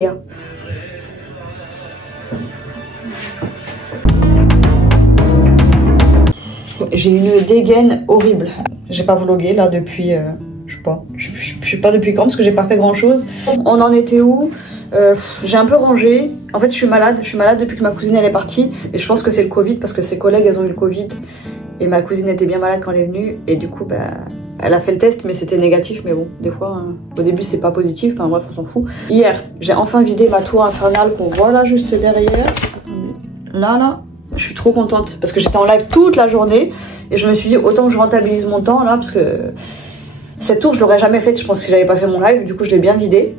J'ai une dégaine horrible. J'ai pas vlogué là depuis, je sais pas, je sais pas depuis quand parce que j'ai pas fait grand chose. On en était où? J'ai un peu rangé. En fait, je suis malade depuis que ma cousine elle est partie. Et je pense que c'est le Covid parce que ses collègues elles ont eu le Covid. Et ma cousine était bien malade quand elle est venue. Et du coup, bah, elle a fait le test, mais c'était négatif. Mais bon, des fois, hein, au début, c'est pas positif. Enfin bref, on s'en fout. Hier, j'ai enfin vidé ma tour infernale qu'on voit là juste derrière. Là. Je suis trop contente parce que j'étais en live toute la journée. Et je me suis dit, autant que je rentabilise mon temps là. Parce que cette tour, je l'aurais jamais faite. Je pense que si j'avais pas fait mon live, du coup, je l'ai bien vidée.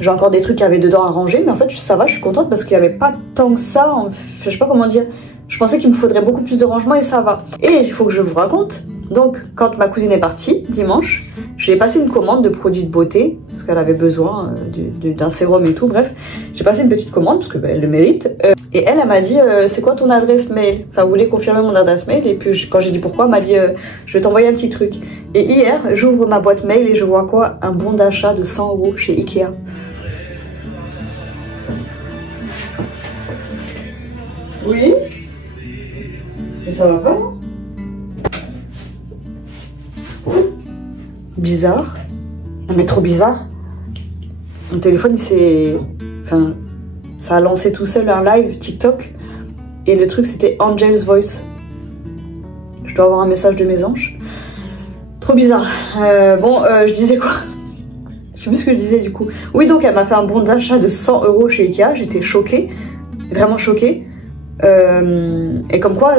J'ai encore des trucs qu'il y avait dedans à ranger. Mais en fait, ça va, je suis contente parce qu'il n'y avait pas tant que ça. Je sais pas comment dire. Je pensais qu'il me faudrait beaucoup plus de rangement et ça va. Et il faut que je vous raconte. Donc, quand ma cousine est partie, dimanche, j'ai passé une commande de produits de beauté, parce qu'elle avait besoin d'un sérum et tout, bref. J'ai passé une petite commande, parce qu'elle le mérite. Et elle m'a dit, c'est quoi ton adresse mail? Enfin, vous voulez confirmer mon adresse mail? Et puis, quand j'ai dit pourquoi, elle m'a dit, je vais t'envoyer un petit truc. Et hier, j'ouvre ma boîte mail et je vois quoi? Un bon d'achat de 100 € chez Ikea. Oui? Mais ça va pas, non? Bizarre. Non mais trop bizarre. Mon téléphone il s'est... Enfin, ça a lancé tout seul un live TikTok. Et le truc c'était Angel's Voice. Je dois avoir un message de mes anges. Trop bizarre. Je disais quoi? Je sais plus ce que je disais du coup. Oui, donc elle m'a fait un bon d'achat de 100 € chez Ikea. J'étais choquée. Vraiment choquée. Et comme quoi...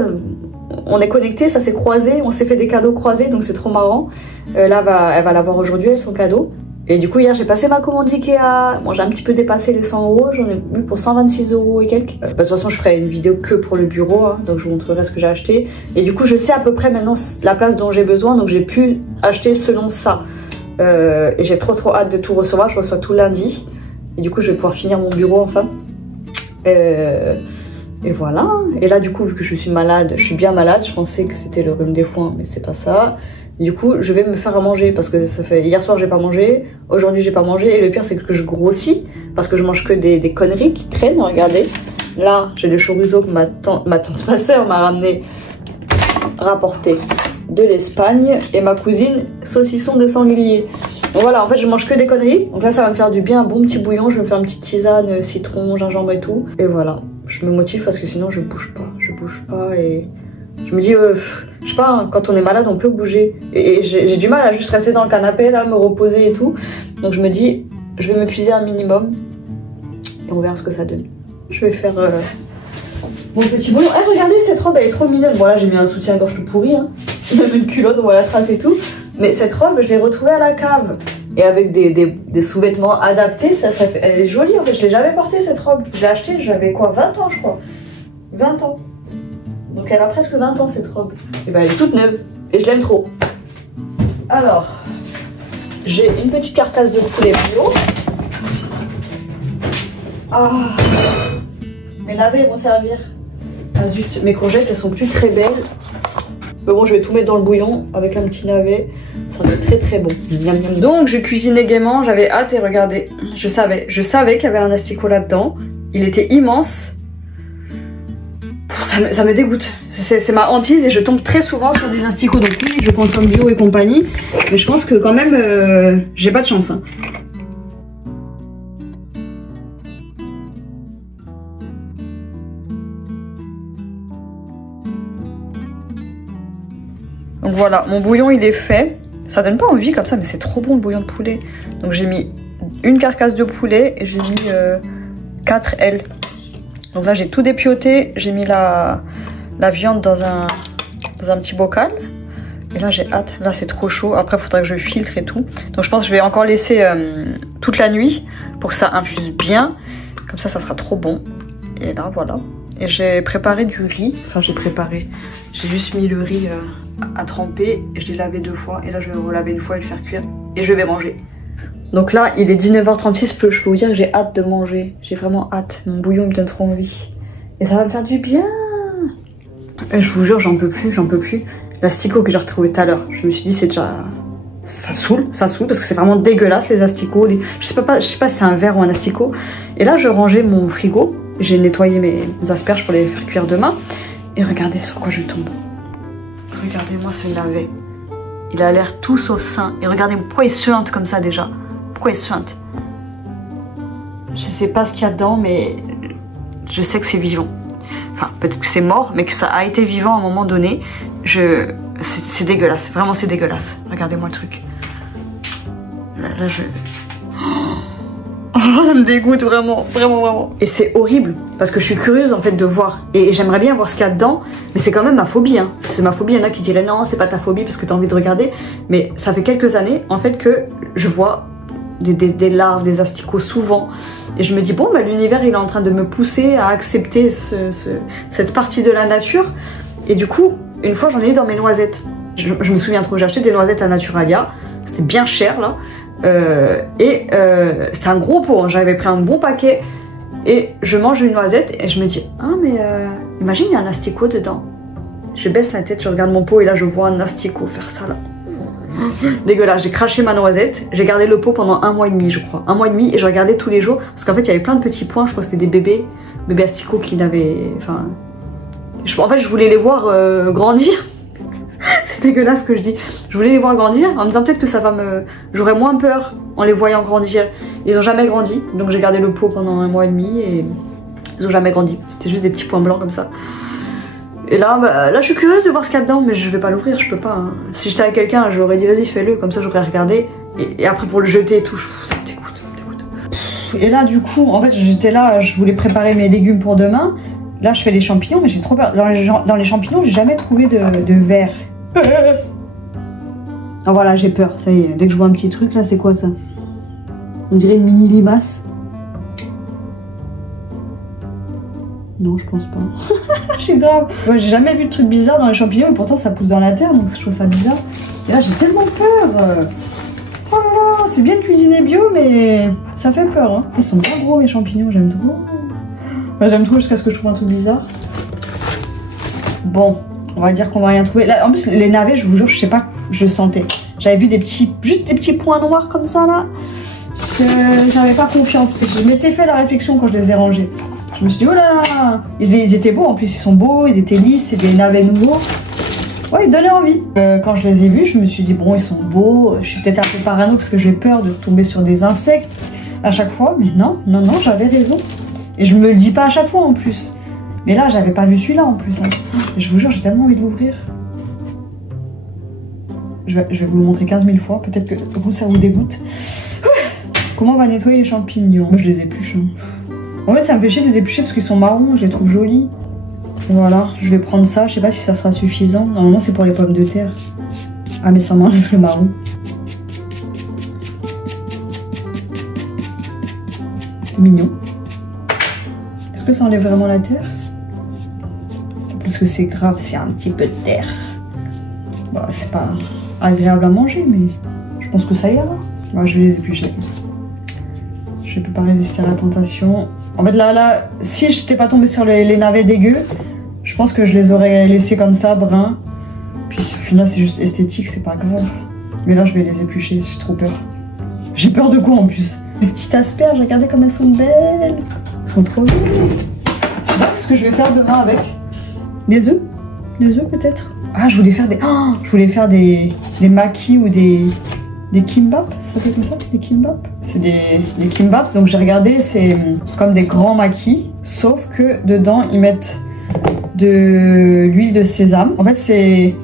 On est connectés, ça s'est croisé, on s'est fait des cadeaux croisés, donc c'est trop marrant. Là, elle va l'avoir aujourd'hui, elle, son cadeau. Et du coup, hier, j'ai passé ma commande Ikea. Bon, j'ai un petit peu dépassé les 100 €, j'en ai eu pour 126 € et quelques. De toute façon, je ferai une vidéo que pour le bureau, hein, donc je vous montrerai ce que j'ai acheté. Et du coup, je sais à peu près maintenant la place dont j'ai besoin, donc j'ai pu acheter selon ça. Et j'ai trop hâte de tout recevoir, je reçois tout lundi. Et du coup, je vais pouvoir finir mon bureau enfin. Et voilà. Et là, du coup, vu que je suis malade, je suis bien malade. Je pensais que c'était le rhume des foins, mais c'est pas ça. Du coup, je vais me faire à manger parce que ça fait... Hier soir, j'ai pas mangé. Aujourd'hui, j'ai pas mangé. Et le pire, c'est que je grossis parce que je mange que des conneries qui traînent. Regardez. Là, j'ai le chorizo que ma soeur m'a ramené, rapporté de l'Espagne. Et ma cousine, saucisson de sanglier. Donc voilà, en fait, je mange que des conneries. Donc là, ça va me faire du bien. Un bon petit bouillon. Je vais me faire une petite tisane, citron, gingembre et tout. Et voilà. Je me motive parce que sinon je bouge pas et je me dis je sais pas, hein, quand on est malade on peut bouger et j'ai du mal à juste rester dans le canapé là, me reposer et tout, donc je me dis je vais m'épuiser un minimum et on verra ce que ça donne. Je vais faire mon petit bouillon. Eh, regardez cette robe, elle est trop mignonne. Bon là j'ai mis un soutien-gorge tout pourri, hein. Même une culotte, on voit la trace et tout, mais cette robe je l'ai retrouvée à la cave. Et avec des sous-vêtements adaptés, elle est jolie. En fait, je l'ai jamais portée cette robe. Je l'ai achetée, j'avais quoi, 20 ans je crois. 20 ans. Donc elle a presque 20 ans cette robe. Et ben elle est toute neuve. Et je l'aime trop. Alors, j'ai une petite carcasse de poulet bio. Ah, mes navets vont servir. Ah zut, mes courgettes elles sont plus très belles. Mais bon, je vais tout mettre dans le bouillon avec un petit navet. Ça va être très bon. Donc, je cuisinais gaiement. J'avais hâte et regardez. Je savais qu'il y avait un asticot là-dedans. Il était immense. Ça me dégoûte. C'est ma hantise et je tombe très souvent sur des asticots. Donc oui, je consomme bio et compagnie. Mais je pense que quand même, j'ai pas de chance. Hein. Donc voilà, mon bouillon il est fait. Ça donne pas envie comme ça, mais c'est trop bon le bouillon de poulet. Donc j'ai mis une carcasse de poulet et j'ai mis 4 ailes. Donc là j'ai tout dépioté, j'ai mis la viande dans un petit bocal. Et là j'ai hâte, là c'est trop chaud. Après il faudra que je filtre et tout. Donc je pense que je vais encore laisser toute la nuit pour que ça infuse bien. Comme ça sera trop bon. Et là voilà. Et j'ai préparé du riz. Enfin j'ai juste mis le riz à tremper et je l'ai lavé 2 fois. Et là je vais le relaver une fois et le faire cuire. Et je vais manger. Donc là il est 19h36, je peux vous dire que j'ai hâte de manger. J'ai vraiment hâte. Mon bouillon me donne trop envie. Et ça va me faire du bien. Et je vous jure j'en peux plus. L'asticot que j'ai retrouvé tout à l'heure. Je me suis dit c'est ça saoule parce que c'est vraiment dégueulasse les asticots. Je sais pas si c'est un verre ou un asticot. Et là, je rangeais mon frigo. J'ai nettoyé mes asperges pour les faire cuire demain. Et regardez sur quoi je tombe. Regardez-moi ce navet. Il a l'air tout sauf sain. Et regardez pourquoi il suinte comme ça déjà. Pourquoi il suinte? Je sais pas ce qu'il y a dedans, mais je sais que c'est vivant. Enfin, peut-être que c'est mort, mais que ça a été vivant à un moment donné. C'est dégueulasse. Vraiment, c'est dégueulasse. Regardez-moi le truc. Là, je... Oh, ça me dégoûte vraiment, vraiment. Et c'est horrible, parce que je suis curieuse en fait de voir. Et j'aimerais bien voir ce qu'il y a dedans, mais c'est quand même ma phobie. Hein. C'est ma phobie, il y en a qui diraient non, c'est pas ta phobie parce que t'as envie de regarder. Mais ça fait quelques années en fait que je vois des larves, des asticots souvent. Et je me dis bon, bah, l'univers il est en train de me pousser à accepter cette partie de la nature. Et du coup, une fois j'en ai eu dans mes noisettes. Je me souviens trop, j'ai acheté des noisettes à Naturalia. C'était bien cher là. C'était un gros pot, hein. J'avais pris un bon paquet et je mange une noisette et je me dis ah mais imagine il y a un asticot dedans. Je baisse la tête, je regarde mon pot et là je vois un asticot faire ça là. Dégueulasse, j'ai craché ma noisette, j'ai gardé le pot pendant 1 mois et demi je crois. 1 mois et demi et je regardais tous les jours parce qu'en fait il y avait plein de petits points, je crois que c'était des bébés asticots qui n'avaient... Enfin... En fait je voulais les voir grandir. C'est dégueulasse ce que je dis. Je voulais les voir grandir en me disant peut-être que ça va me... J'aurais moins peur en les voyant grandir. Ils ont jamais grandi, donc j'ai gardé le pot pendant 1 mois et demi et ils ont jamais grandi. C'était juste des petits points blancs comme ça. Et là, là je suis curieuse de voir ce qu'il y a dedans, mais je vais pas l'ouvrir, je peux pas. Hein. Si j'étais avec quelqu'un, j'aurais dit vas-y fais-le, comme ça j'aurais regardé. Et après pour le jeter et tout, ça me dégoûte, ça me dégoûte. Et là du coup, en fait j'étais là, je voulais préparer mes légumes pour demain. Là je fais les champignons, mais j'ai trop peur. Dans les champignons, j'ai jamais trouvé de verre. Ah voilà, j'ai peur, ça y est, dès que je vois un petit truc là, c'est quoi ça? On dirait une mini limace. Non, je pense pas. Je suis grave. Moi, j'ai jamais vu de truc bizarre dans les champignons, et pourtant ça pousse dans la terre, donc je trouve ça bizarre. Et là, j'ai tellement peur. Oh là là, c'est bien de cuisiner bio, mais ça fait peur. Hein. Ils sont bien gros, mes champignons, j'aime trop. Moi, j'aime trop jusqu'à ce que je trouve un truc bizarre. Bon, on va dire qu'on va rien trouver. Là, en plus, les navets, je vous jure, je sais pas, je sentais. J'avais vu juste des petits points noirs comme ça, là. Que j'avais pas confiance. Je m'étais fait la réflexion quand je les ai rangés. Je me suis dit, oh là là, ils étaient beaux, en plus ils sont beaux, ils étaient lisses, c'est des navets nouveaux. Ouais, ils donnaient envie. Quand je les ai vus, je me suis dit, bon, ils sont beaux, je suis peut-être un peu parano parce que j'ai peur de tomber sur des insectes à chaque fois, mais non, j'avais raison. Et je me le dis pas à chaque fois en plus. Mais là, j'avais pas vu celui-là en plus. Hein. Je vous jure, j'ai tellement envie de l'ouvrir. Je vais vous le montrer 15 000 fois, peut-être que vous, ça vous dégoûte. Comment on va nettoyer les champignons? Moi, je les épluche. Hein. En fait, ça me fait chier de les éplucher parce qu'ils sont marrons, je les trouve jolis. Voilà, je vais prendre ça, je sais pas si ça sera suffisant. Normalement, c'est pour les pommes de terre. Ah, mais ça m'enlève le marron. C'est mignon. Est-ce que ça enlève vraiment la terre? Parce que c'est grave, c'est un petit peu de terre. Bon, c'est pas agréable à manger, mais je pense que ça ira. Bon, je vais les éplucher. Je peux pas résister à la tentation. En fait, là, si j'étais pas tombée sur les navets dégueux, je pense que je les aurais laissés comme ça, bruns. Puis au final, c'est juste esthétique, c'est pas grave. Mais là, je vais les éplucher, j'ai trop peur. J'ai peur de quoi en plus? Les petites asperges, regardez comme elles sont belles. Elles sont trop belles. Je sais pas ce que je vais faire demain avec. Des œufs? Des œufs peut-être? Ah, je voulais faire des... Oh, je voulais faire des makis ou des kimbap, ça fait comme ça, des kimbap. C'est des kimbaps, donc j'ai regardé, c'est comme des grands makis, sauf que dedans ils mettent de l'huile de sésame. En fait c'est,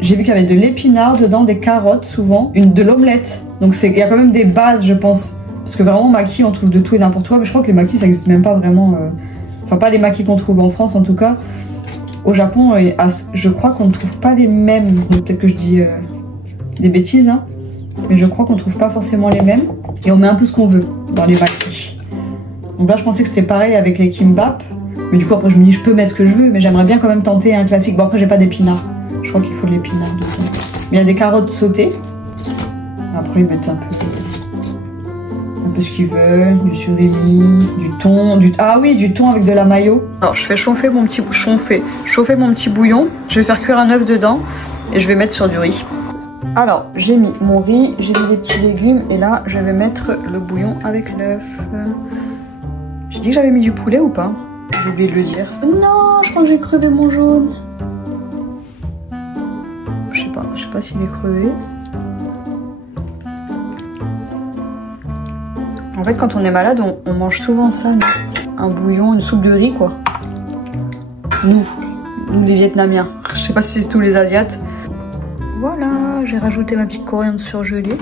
j'ai vu qu'il y avait de l'épinard dedans, des carottes souvent, de l'omelette. Donc il y a quand même des bases je pense, parce que vraiment makis on trouve de tout et n'importe quoi, mais je crois que les makis ça n'existe même pas vraiment, enfin pas les makis qu'on trouve en France en tout cas. Au Japon, je crois qu'on ne trouve pas les mêmes, peut-être que je dis des bêtises hein. Mais je crois qu'on trouve pas forcément les mêmes. Et on met un peu ce qu'on veut dans les makis. Donc là je pensais que c'était pareil avec les kimbap. Mais du coup après je me dis je peux mettre ce que je veux. Mais j'aimerais bien quand même tenter un classique. Bon après j'ai pas d'épinards. Je crois qu'il faut de l'épinard. Mais il y a des carottes sautées. Après ils mettent un peu ce qu'ils veulent. Du surimi, du thon. Ah oui, du thon avec de la mayo. Alors je fais chauffer mon petit bouillon. Je vais faire cuire un œuf dedans. Et je vais mettre sur du riz. Alors, j'ai mis mon riz, j'ai mis des petits légumes et là, je vais mettre le bouillon avec l'œuf. J'ai dit que j'avais mis du poulet ou pas? J'ai oublié de le dire. Non, je crois que j'ai crevé mon jaune. Je sais pas s'il est crevé. En fait, quand on est malade, on mange souvent ça, un bouillon, une soupe de riz, quoi. Nous les Vietnamiens. Je sais pas si c'est tous les Asiates. Voilà, j'ai rajouté ma petite coriandre surgelée.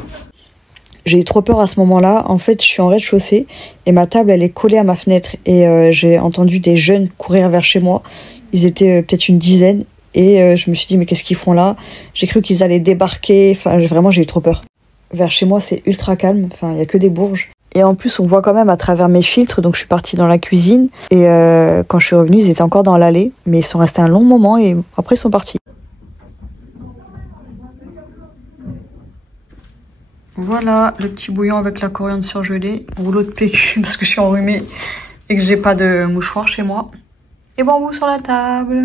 J'ai eu trop peur à ce moment-là. En fait, je suis en rez-de-chaussée et ma table, elle est collée à ma fenêtre. Et j'ai entendu des jeunes courir vers chez moi. Ils étaient peut-être une dizaine. Et je me suis dit, mais qu'est-ce qu'ils font là? J'ai cru qu'ils allaient débarquer. Enfin, vraiment, j'ai eu trop peur. Vers chez moi, c'est ultra calme. Enfin, il n'y a que des bourges. Et en plus, on voit quand même à travers mes filtres. Donc, je suis partie dans la cuisine. Et quand je suis revenue, ils étaient encore dans l'allée. Mais ils sont restés un long moment et après, ils sont partis. Voilà, le petit bouillon avec la coriandre surgelée. Rouleau de PQ parce que je suis enrhumée et que j'ai pas de mouchoir chez moi. Et bambou sur la table.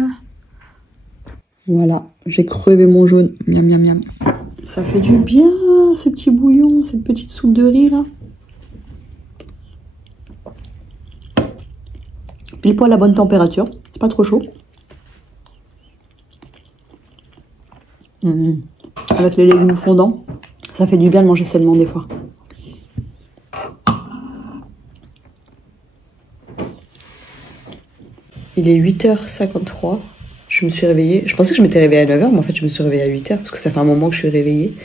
Voilà, j'ai crevé mon jaune. Miam, miam, miam. Ça fait du bien, ce petit bouillon, cette petite soupe de riz là. Pile poil à la bonne température, c'est pas trop chaud. Avec les légumes fondants, ça fait du bien de manger seulement des fois. Il est 8h53. Je me suis réveillée. Je pensais que je m'étais réveillée à 9h, mais en fait, je me suis réveillée à 8h parce que ça fait un moment que je suis réveillée.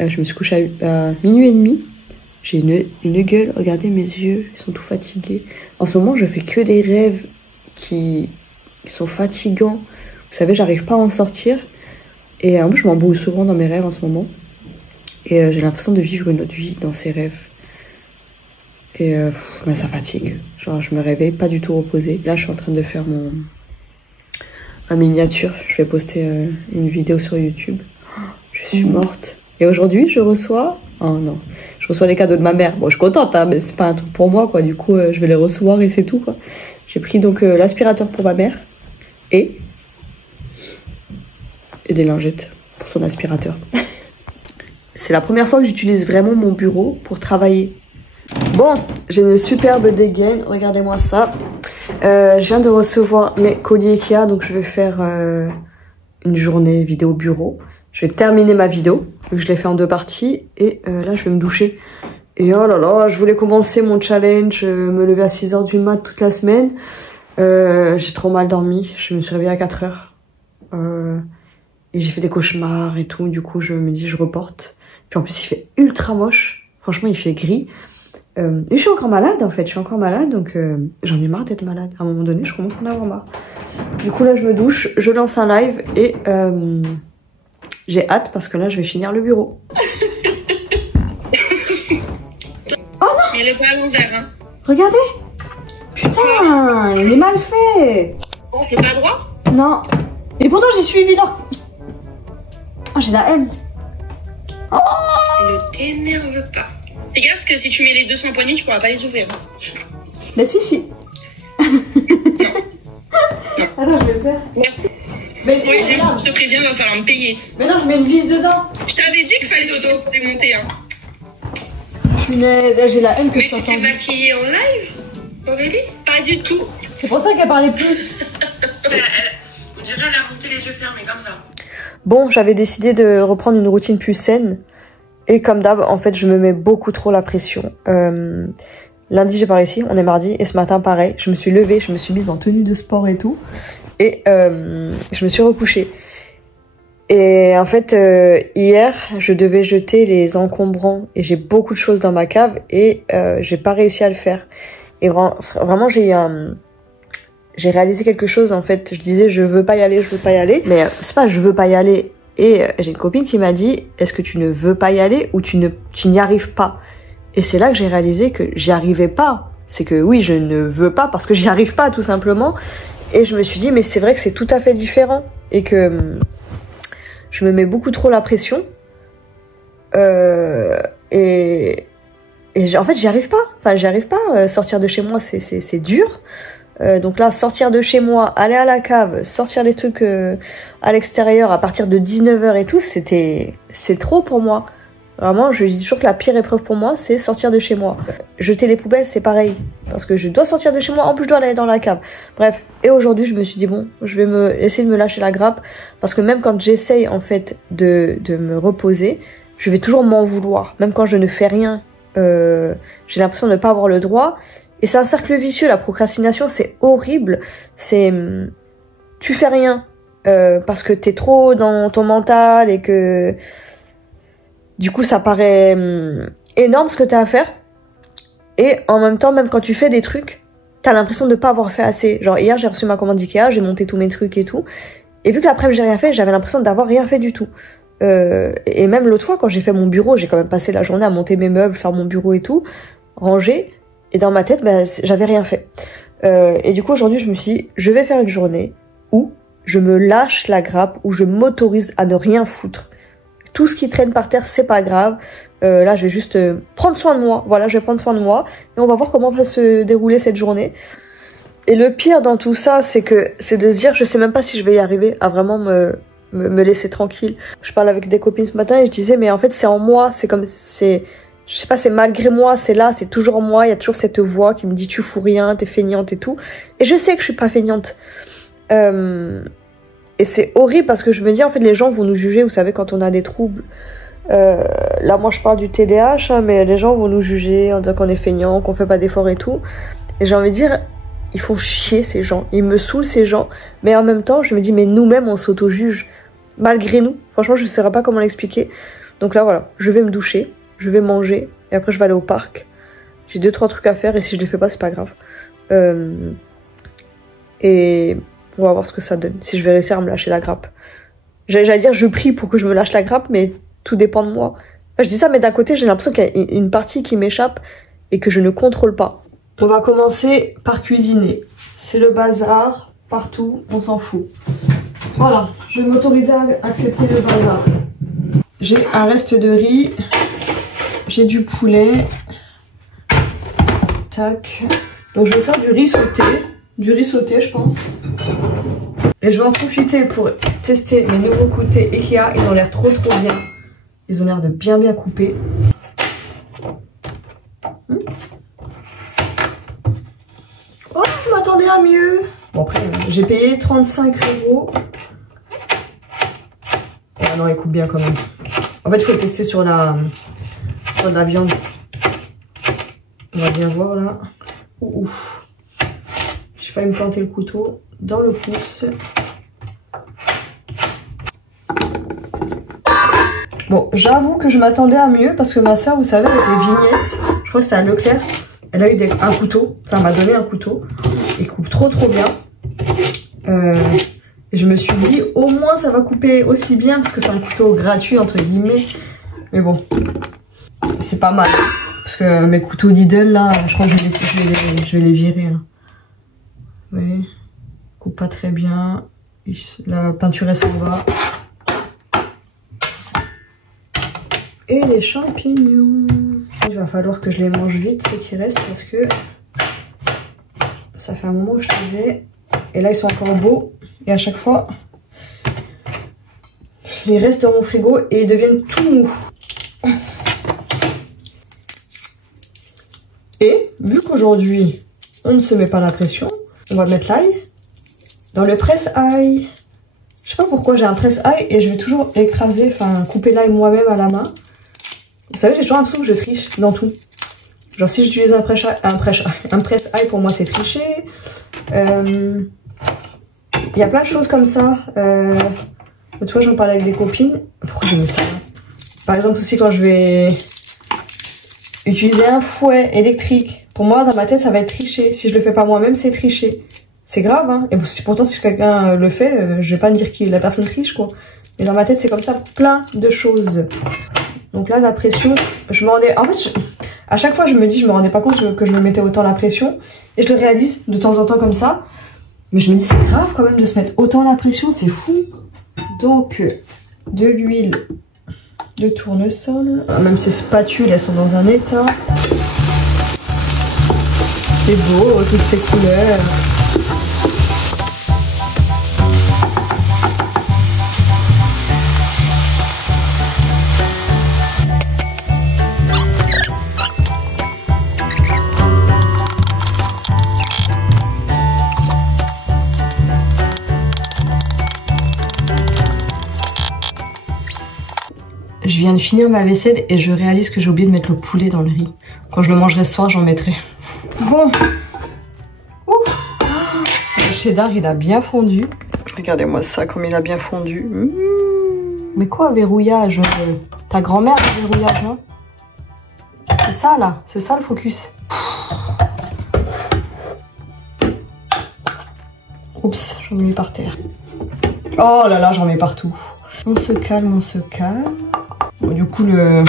Je me suis couchée à minuit et demi. J'ai une gueule. Regardez mes yeux, ils sont tout fatigués. En ce moment, je fais que des rêves qui sont fatigants. Vous savez, j'arrive pas à en sortir. Et en plus, je m'embrouille souvent dans mes rêves en ce moment. Et j'ai l'impression de vivre une autre vie dans ces rêves. Et bah, ça fatigue. Genre, je me réveille pas du tout reposée. Là, je suis en train de faire ma miniature. Je vais poster une vidéo sur YouTube. Je suis morte. Et aujourd'hui, je reçois... Oh non. Je reçois les cadeaux de ma mère. Bon, je suis contente, hein, mais c'est pas un truc pour moi, quoi. Du coup, je vais les recevoir et c'est tout, quoi. J'ai pris donc l'aspirateur pour ma mère. Et des lingettes pour son aspirateur. C'est la première fois que j'utilise vraiment mon bureau pour travailler. Bon, j'ai une superbe dégaine. Regardez-moi ça. Je viens de recevoir mes colis Ikea, donc je vais faire une journée vidéo bureau. Je vais terminer ma vidéo, vu que je l'ai fait en 2 parties. Et là, je vais me doucher. Et oh là là, je voulais commencer mon challenge, me lever à 6h du mat toute la semaine. J'ai trop mal dormi. Je me suis réveillée à 4h. Et j'ai fait des cauchemars et tout. Du coup, je me dis, je reporte. Puis en plus, il fait ultra moche. Franchement, il fait gris. Et je suis encore malade, en fait. Je suis encore malade, donc j'en ai marre d'être malade. À un moment donné, je commence à en avoir marre. Du coup, là, je me douche, je lance un live et j'ai hâte parce que là, je vais finir le bureau. Oh non! Mais le ballon vert, hein. Regardez! Putain, il est mal fait! Bon, c'est pas droit? Non. Et pourtant, j'ai suivi leur... Oh, j'ai la haine. Oh! Ne t'énerve pas. Fais gaffe parce que si tu mets les deux sans poignée, tu pourras pas les ouvrir. Mais si. Alors, je vais le faire. Mais si, je te préviens, il va falloir me payer. Mais non, je mets une vis dedans. Je t'avais dit qu'il fallait démonter, hein. Punaise, j'ai la haine que mais ça tu t'es maquillée en live, Aurélie? Pas du tout. C'est pour ça qu'elle parlait plus. On dirait elle a monté les yeux fermés comme ça. Bon, j'avais décidé de reprendre une routine plus saine. Et comme d'hab, en fait, je me mets beaucoup trop la pression. Lundi, j'ai pas réussi, on est mardi. Et ce matin, pareil, je me suis levée, je me suis mise en tenue de sport et tout. Et je me suis recouchée. Et en fait, hier, je devais jeter les encombrants. Et j'ai beaucoup de choses dans ma cave. Et j'ai pas réussi à le faire. Et vraiment, j'ai réalisé quelque chose, en fait. Je disais, je veux pas y aller, je veux pas y aller. Mais c'est pas je veux pas y aller. Et j'ai une copine qui m'a dit, est-ce que tu ne veux pas y aller ou tu n'y arrives pas? Et c'est là que j'ai réalisé que j'y arrivais pas. C'est que oui, je ne veux pas parce que j'y arrive pas, tout simplement. Et je me suis dit, mais c'est vrai que c'est tout à fait différent. Et que je me mets beaucoup trop la pression. Et en fait, j'y arrive pas. Enfin, j'y arrive pas. Sortir de chez moi, c'est dur. Donc là, sortir de chez moi, aller à la cave, sortir les trucs à l'extérieur à partir de 19h et tout, c'est trop pour moi. Vraiment, je dis toujours que la pire épreuve pour moi, c'est sortir de chez moi. Jeter les poubelles, c'est pareil. Parce que je dois sortir de chez moi, en plus je dois aller dans la cave. Bref, et aujourd'hui, je me suis dit, bon, je vais essayer de me lâcher la grappe. Parce que même quand j'essaye, en fait, de me reposer, je vais toujours m'en vouloir. Même quand je ne fais rien, j'ai l'impression de ne pas avoir le droit. Et c'est un cercle vicieux, la procrastination, c'est horrible. C'est... Tu fais rien parce que t'es trop dans ton mental et que... Du coup, ça paraît énorme ce que t'as à faire. Et en même temps, même quand tu fais des trucs, t'as l'impression de pas avoir fait assez. Genre hier, j'ai reçu ma commande Ikea, j'ai monté tous mes trucs et tout. Et vu que l'après-midi, j'ai rien fait, j'avais l'impression d'avoir rien fait du tout. Et même l'autre fois, quand j'ai fait mon bureau, j'ai quand même passé la journée à monter mes meubles, faire mon bureau et tout, ranger. Et dans ma tête, bah, j'avais rien fait. Et du coup, aujourd'hui, je me suis dit, je vais faire une journée où je me lâche la grappe, où je m'autorise à ne rien foutre. Tout ce qui traîne par terre, c'est pas grave. Là, je vais juste prendre soin de moi. Voilà, je vais prendre soin de moi. Et on va voir comment va se dérouler cette journée. Et le pire dans tout ça, c'est de se dire, je sais même pas si je vais y arriver à vraiment me laisser tranquille. Je parlais avec des copines ce matin et je disais, mais en fait, c'est en moi. C'est comme, je sais pas, c'est malgré moi, c'est là, c'est toujours moi. Il y a toujours cette voix qui me dit, tu fous rien, t'es feignante et tout. Et je sais que je suis pas feignante. Et c'est horrible parce que je me dis, en fait, les gens vont nous juger, vous savez, quand on a des troubles. Là, moi, je parle du TDAH, hein, mais les gens vont nous juger en disant qu'on est feignant, qu'on fait pas d'efforts et tout. Et j'ai envie de dire, ils font chier ces gens, ils me saoulent ces gens. Mais en même temps, je me dis, mais nous-mêmes, on s'auto-juge, malgré nous. Franchement, je ne saurais pas comment l'expliquer. Donc là, voilà, je vais me doucher, je vais manger, et après, je vais aller au parc. J'ai 2-3 trucs à faire, et si je les fais pas, c'est pas grave. Et... on va voir ce que ça donne, si je vais réussir à me lâcher la grappe. J'allais dire, je prie pour que je me lâche la grappe, mais tout dépend de moi. Enfin, je dis ça, mais d'un côté, j'ai l'impression qu'il y a une partie qui m'échappe et que je ne contrôle pas. On va commencer par cuisiner. C'est le bazar, partout, on s'en fout. Voilà, je vais m'autoriser à accepter le bazar. J'ai un reste de riz, j'ai du poulet. Tac. Donc je vais faire du riz sauté. Du riz sauté, je pense. Et je vais en profiter pour tester mes nouveaux côtés Ikea. Ils ont l'air trop bien. Ils ont l'air de bien couper. Oh, je m'attendais à mieux. Bon, après, j'ai payé 35 €. Ah non, ils coupent bien quand même. En fait, il faut le tester sur la viande. On va bien voir là. Ouf. J'ai failli me planter le couteau dans le pouce. Bon, j'avoue que je m'attendais à mieux parce que ma soeur, vous savez, avec les vignettes, je crois que c'était à Leclerc, elle a eu un couteau, enfin elle m'a donné un couteau. Il coupe trop bien. Et je me suis dit, au moins ça va couper aussi bien parce que c'est un couteau gratuit entre guillemets. Mais bon, c'est pas mal. Parce que mes couteaux Lidl là, je crois que je vais les virer. Hein. Oui, coupe pas très bien. La peinture elle s'en va. Et les champignons. Il va falloir que je les mange vite ceux qui restent parce que ça fait un moment que je les ai. Et là ils sont encore beaux. Et à chaque fois, ils restent dans mon frigo et ils deviennent tout mous. Et vu qu'aujourd'hui on ne se met pas la pression, on va mettre l'ail dans le presse-ail. Je sais pas pourquoi j'ai un presse-ail et je vais toujours écraser, enfin couper l'ail moi-même à la main. Vous savez, j'ai toujours l'impression que je triche dans tout. Genre si j'utilise un presse-ail, pour moi c'est tricher. Il y a plein de choses comme ça. L'autre fois j'en parlais avec des copines. Pourquoi j'ai mis ça là? Par exemple aussi quand je vais utiliser un fouet électrique. Pour moi dans ma tête ça va être tricher. Si je le fais pas moi-même c'est tricher. C'est grave hein. Et pourtant si quelqu'un le fait, je vais pas me dire que la personne triche quoi. Mais dans ma tête c'est comme ça pour plein de choses. Donc là la pression, je m'en rendais... En fait, à chaque fois je me dis, je me rendais pas compte que je me mettais autant la pression. Et je le réalise de temps en temps comme ça. Mais je me dis c'est grave quand même de se mettre autant la pression, c'est fou. Donc de l'huile de tournesol. Même ces spatules elles sont dans un état. C'est beau, toutes ces couleurs. viens de finir ma vaisselle et je réalise que j'ai oublié de mettre le poulet dans le riz. Quand je le mangerai ce soir, j'en mettrai. Bon. Le cheddar, il a bien fondu. Regardez-moi ça, comme il a bien fondu. Mais quoi, verrouillage? Ta grand-mère, verrouillage, non? C'est ça, là. C'est ça, le focus. Oups, j'en mets par terre. Oh là là, j'en mets partout. On se calme, on se calme. Bon, du coup, le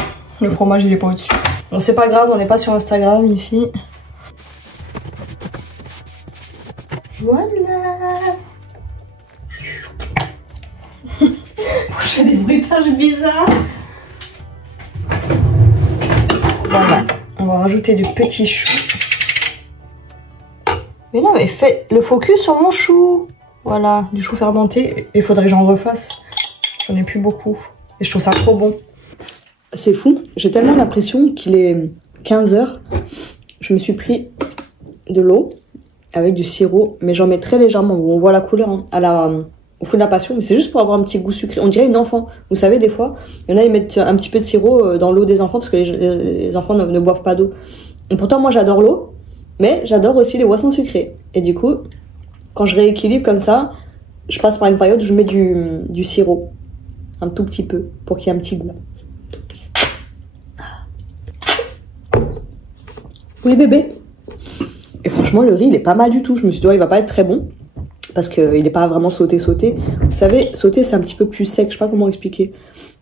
fromage, il est pas au-dessus. Bon, c'est pas grave, on n'est pas sur Instagram, ici. Voilà. Je fais des bruitages bizarres. Voilà, on va rajouter du petit chou. Mais non, mais fais le focus sur mon chou. Voilà, du chou fermenté. Il faudrait que j'en refasse. J'en ai plus beaucoup. Et je trouve ça trop bon. C'est fou, j'ai tellement l'impression qu'il est 15 h. Je me suis pris de l'eau avec du sirop, mais j'en mets très légèrement. On voit la couleur hein, au fond de la passion, mais c'est juste pour avoir un petit goût sucré. On dirait une enfant. Vous savez, des fois, il y en a, ils mettent un petit peu de sirop dans l'eau des enfants parce que les enfants ne boivent pas d'eau. Et pourtant, moi, j'adore l'eau, mais j'adore aussi les boissons sucrées. Et du coup, quand je rééquilibre comme ça, je passe par une période où je mets du sirop. Un tout petit peu, pour qu'il y ait un petit goût. Oui, bébé. Et franchement, le riz, il est pas mal du tout. Je me suis dit, ouais, il va pas être très bon. Parce qu'il n'est pas vraiment sauté. Vous savez, sauté, c'est un petit peu plus sec. Je sais pas comment expliquer.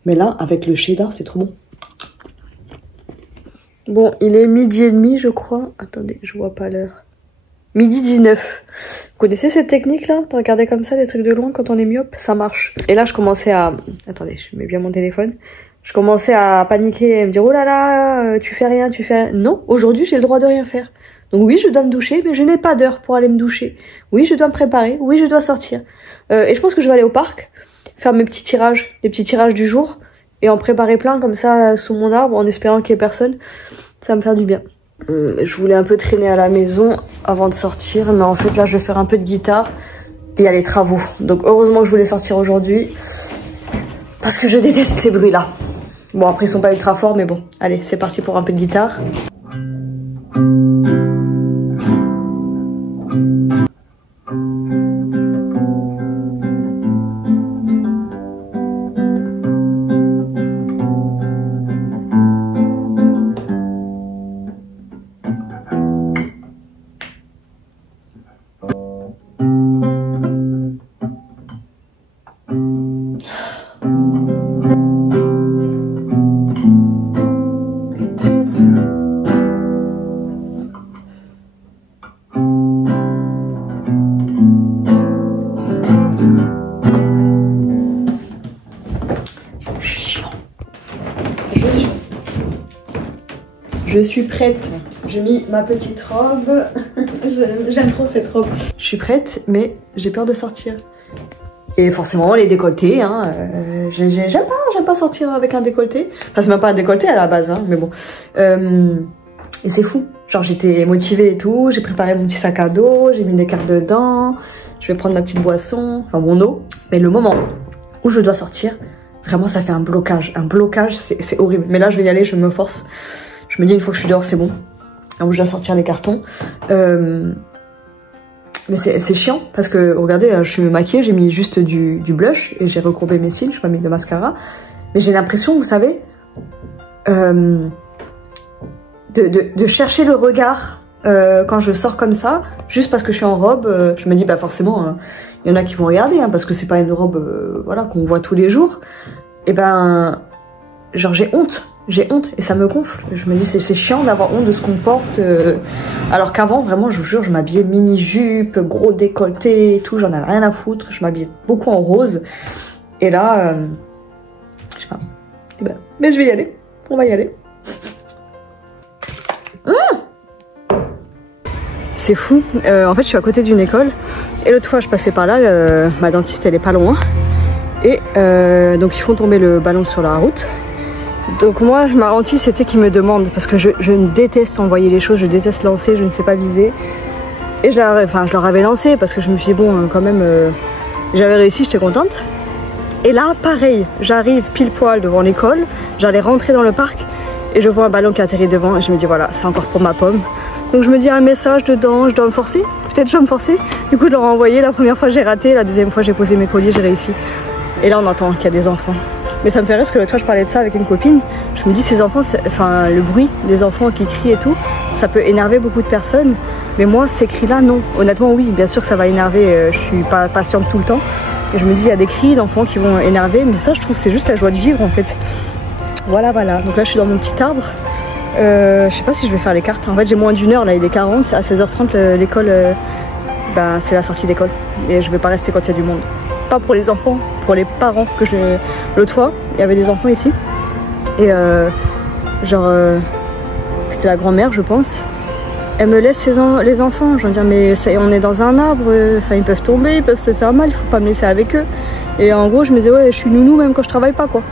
Mais là, avec le cheddar, c'est trop bon. Bon, il est 12h30, je crois. Attendez, je vois pas l'heure. 12h19. Vous connaissez cette technique là? De regarder comme ça des trucs de loin quand on est myope? Ça marche. Et là, je commençais à... Attendez, je mets bien mon téléphone. Je commençais à paniquer et me dire, oh là là, tu fais rien, tu fais rien. Non, aujourd'hui, j'ai le droit de rien faire. Donc oui, je dois me doucher, mais je n'ai pas d'heure pour aller me doucher. Oui, je dois me préparer. Oui, je dois sortir. Et je pense que je vais aller au parc, faire mes petits tirages, les petits tirages du jour, et en préparer plein comme ça sous mon arbre, en espérant qu'il y ait personne. Ça va me faire du bien. Je voulais un peu traîner à la maison avant de sortir, mais en fait là, je vais faire un peu de guitare et il y a les travaux. Donc heureusement que je voulais sortir aujourd'hui, parce que je déteste ces bruits-là. Bon, après ils sont pas ultra forts, mais bon, allez, c'est parti pour un peu de guitare. Je suis prête. J'ai mis ma petite robe. J'aime trop cette robe. Je suis prête, mais j'ai peur de sortir. Et forcément, les décolletés, hein. J'aime pas sortir avec un décolleté. Enfin, c'est même pas un décolleté à la base, hein, mais bon. Et c'est fou. Genre, j'étais motivée et tout. J'ai préparé mon petit sac à dos. J'ai mis des cartes dedans. Je vais prendre ma petite boisson. Enfin, mon eau. Mais le moment où je dois sortir, vraiment, ça fait un blocage. Un blocage, c'est horrible. Mais là, je vais y aller, je me force. Je me dis, une fois que je suis dehors, c'est bon. Donc, je dois sortir les cartons. Mais c'est chiant parce que, regardez, je suis maquillée, j'ai mis juste du blush et j'ai recourbé mes cils, je n'ai pas mis de mascara. Mais j'ai l'impression, vous savez, de chercher le regard quand je sors comme ça, juste parce que je suis en robe. Je me dis, bah forcément, il y en a qui vont regarder, hein, parce que c'est pas une robe voilà, qu'on voit tous les jours. Et ben, genre j'ai honte et ça me gonfle. Je me dis c'est chiant d'avoir honte de ce qu'on porte, alors qu'avant vraiment je vous jure je m'habillais mini-jupe, gros décolleté et tout, j'en avais rien à foutre, je m'habillais beaucoup en rose et là je sais pas, mais je vais y aller, on va y aller. C'est fou, en fait je suis à côté d'une école et l'autre fois je passais par là, ma dentiste elle est pas loin et donc ils font tomber le ballon sur la route. Donc moi, ma hantise, c'était qu'ils me demandent, parce que je déteste envoyer les choses, je déteste lancer, je ne sais pas viser. Et je leur avais lancé, parce que je me suis dit, bon, quand même, j'avais réussi, j'étais contente. Et là, pareil, j'arrive pile poil devant l'école, J'allais rentrer dans le parc et je vois un ballon qui atterrit devant et je me dis voilà, c'est encore pour ma pomme. Donc je me dis un message dedans, je dois me forcer, peut-être je dois me forcer. Du coup je leur ai envoyé, la première fois j'ai raté, la deuxième fois j'ai posé mes colliers, j'ai réussi. Et là on entend qu'il y a des enfants. Mais ça me fait rire parce que l'autre fois je parlais de ça avec une copine. Je me dis ces enfants, enfin le bruit des enfants qui crient et tout, ça peut énerver beaucoup de personnes. Mais moi ces cris là non. Honnêtement oui, bien sûr que ça va énerver, je suis pas patiente tout le temps. Et je me dis il y a des cris d'enfants qui vont énerver. Mais ça je trouve que c'est juste la joie de vivre en fait. Voilà. Donc là je suis dans mon petit arbre. Je sais pas si je vais faire les cartes. En fait j'ai moins d'une heure là, il est 40. À 16h30 l'école, c'est la sortie d'école. Et je vais pas rester quand il y a du monde. Pas pour les enfants, pour les parents. L'autre fois, il y avait des enfants ici. Et c'était la grand-mère, je pense. Elle me laisse les enfants. Je veux dire, mais on est dans un arbre. Enfin, ils peuvent tomber, ils peuvent se faire mal. Il faut pas me laisser avec eux. Et en gros, je me disais, ouais, je suis nounou même quand je travaille pas, quoi.